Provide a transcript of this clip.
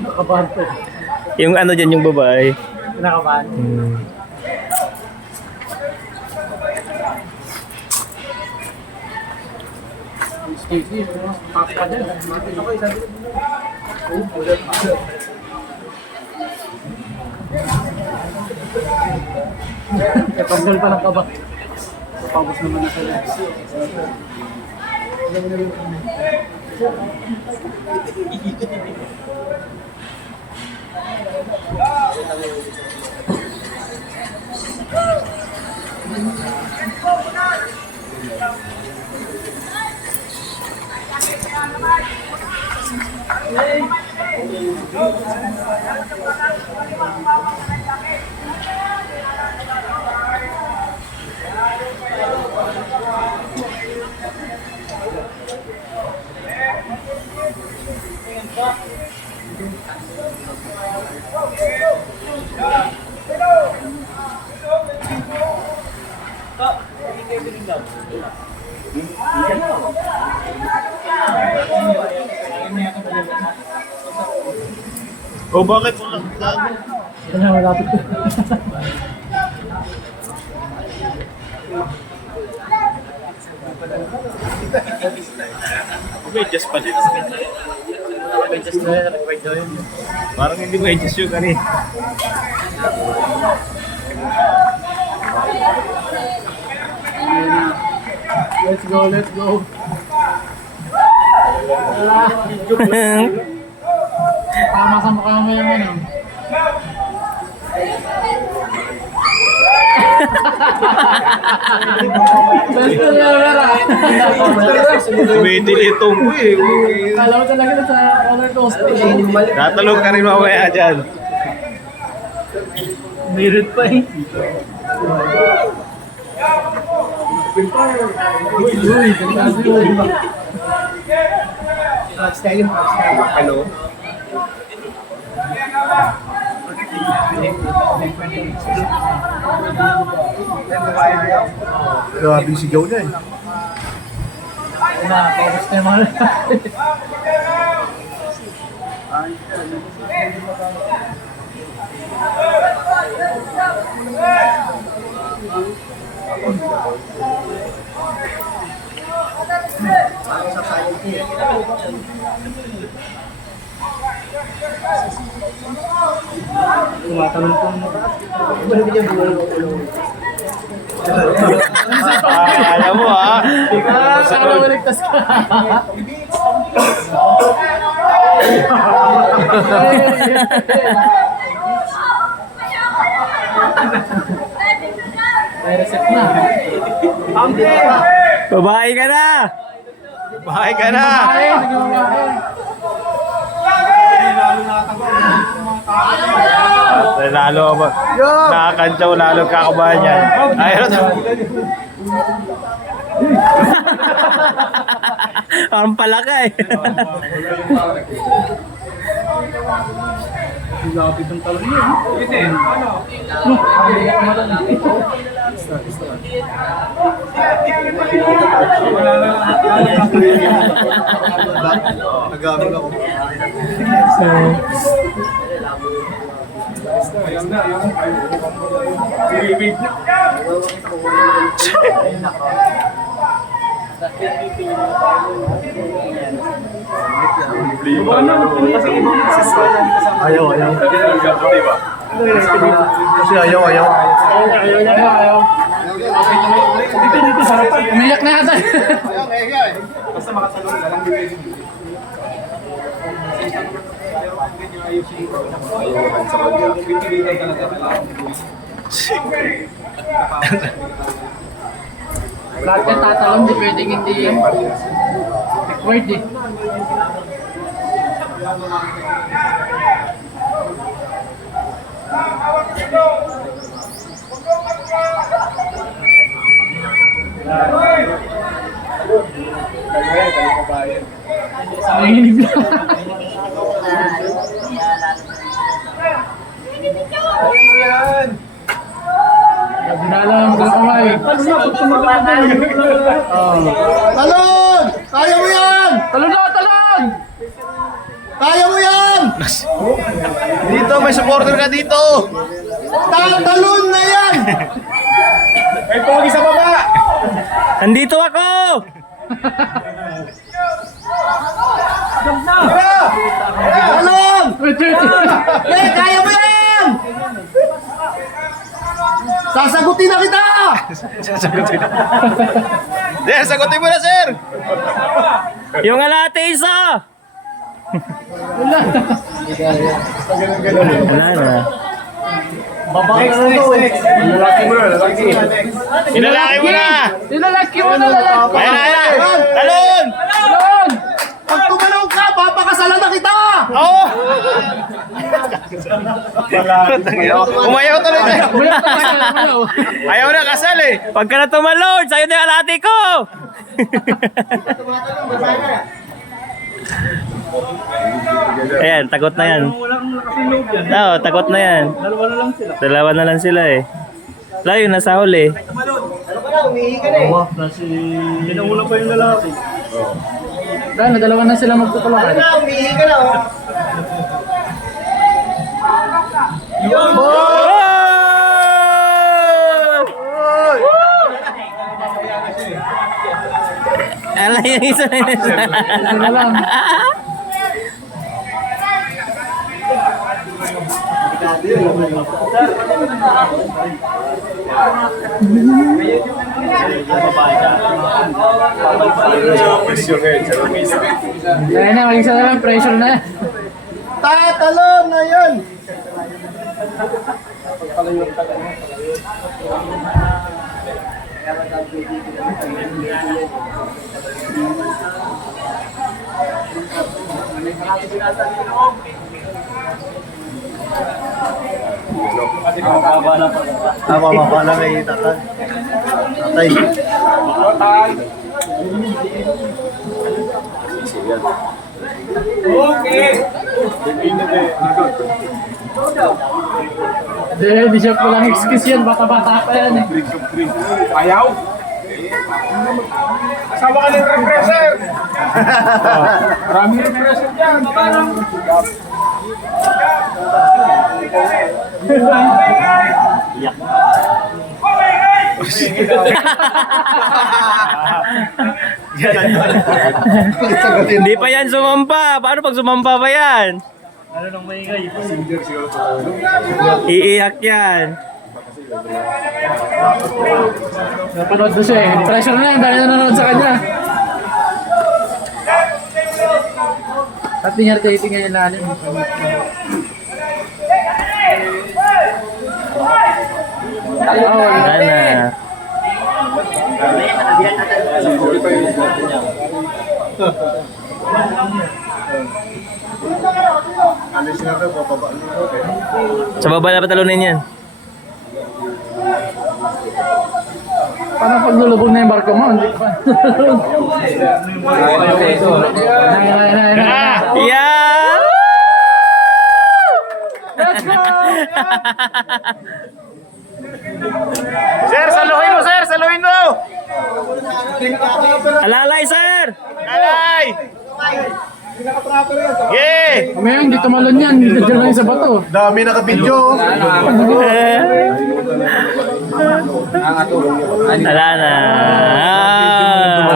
Nakabahan po. Yung ano dyan, yung babae. Nakabahan. Stacey, pakpa dyan. Matin ako isa din. Pagdal pa ng kaba. Pagpapos naman na sila. Oh, bakit wala? Ito na, malapit ko. Medyas pa din. Just na, required daw yun. Parang hindi medyas yung kani. Let's go, let's go. Tama sa mukha mo yung ano. Best level Tumitil itong ko eh. Kala mo talaga na sa roller coaster. Tatalog ka rin mamaya dyan. Merit pa eh. Uy, ganda yun. Hello? Grabe sigaw na eh. Na, tapos na yung mga tumatanong po mo. Alam mo ha? Sana maligtas ka. May reset na. Babae ka na! Babae ka na! Lalo ba? Nakakantsaw, lalo kakabahan yan. Ayun na. Parang palaka eh. Lapit ng talon yun. Nagamit ako. Ayaw. Kasi ayaw. Ayaw. Dito, sarapan. Umiyak na yata. Basta makasalong na lang dito. Lahat ka tatalon, di pwedeng hindi required eh. Nanginginig na. Ayaw mo yan! Hinalang ko kamay. Talon! Kaya mo yan! Talon na, talon! Kaya mo yan! Dito, may supporter ka dito. Talon na yan! May pogi sa baba! Nandito ako! Talon! Wait, wait. Kaya mo yan! Sasagutin na kita! Sir, sagutin mo na, sir! Yung alate isa! Wala na. Babae na lang to. Lalaki mo na, lalaki. Ilalaki mo na! Nilalaki mo na, lalaki. Ayan na, ayan na! Talon! Talon! Pag tumalong ka, papakasalan na kita! Oo! Umayaw tuloy sir! Wala ka na, Ayaw na kasal eh! Pagka na tumalon, sa'yo na yung alate ko! Ayan, takot na yan. Oo, takot na yan. Dalawa na lang sila eh. Layo, nasa huli. Pinauna pa yung lalaki. Dahil dalawa na sila magtutulakan. Umihi ka na, oh. Ala yung isa na yun. Ano na lang. Kaya na, mag-isa na lang, pressure na. Tatalon na yan! Mababa na kay tatay. Tatay. Hindi siya palang excuse yan, bata-bata pa yan eh. Ayaw? Asawa ka ng refresher! Maraming refresher dyan! Hindi pa yan sumampa. Paano pag sumampa pa yan? Ano nang maingay? Passenger siguro. Iiyak yan. Napanood ko siya eh. Pressure na yan, dahil nanonood sa kanya. At tingar-dating ngayon lalim. Wala na. Alis na ito, bababa na ito. Sa baba na patalunin yan. Paano pag nulubog na yung barko mo? Hindi pa. Yeah! Let's go! Sir, saluhin mo, sir! Saluhin mo! Alalay, sir! Alalay! Yeah! Ngayon, hindi tumalon yan. Dito dyan lang sa bato. Dami naka-video. Wala na.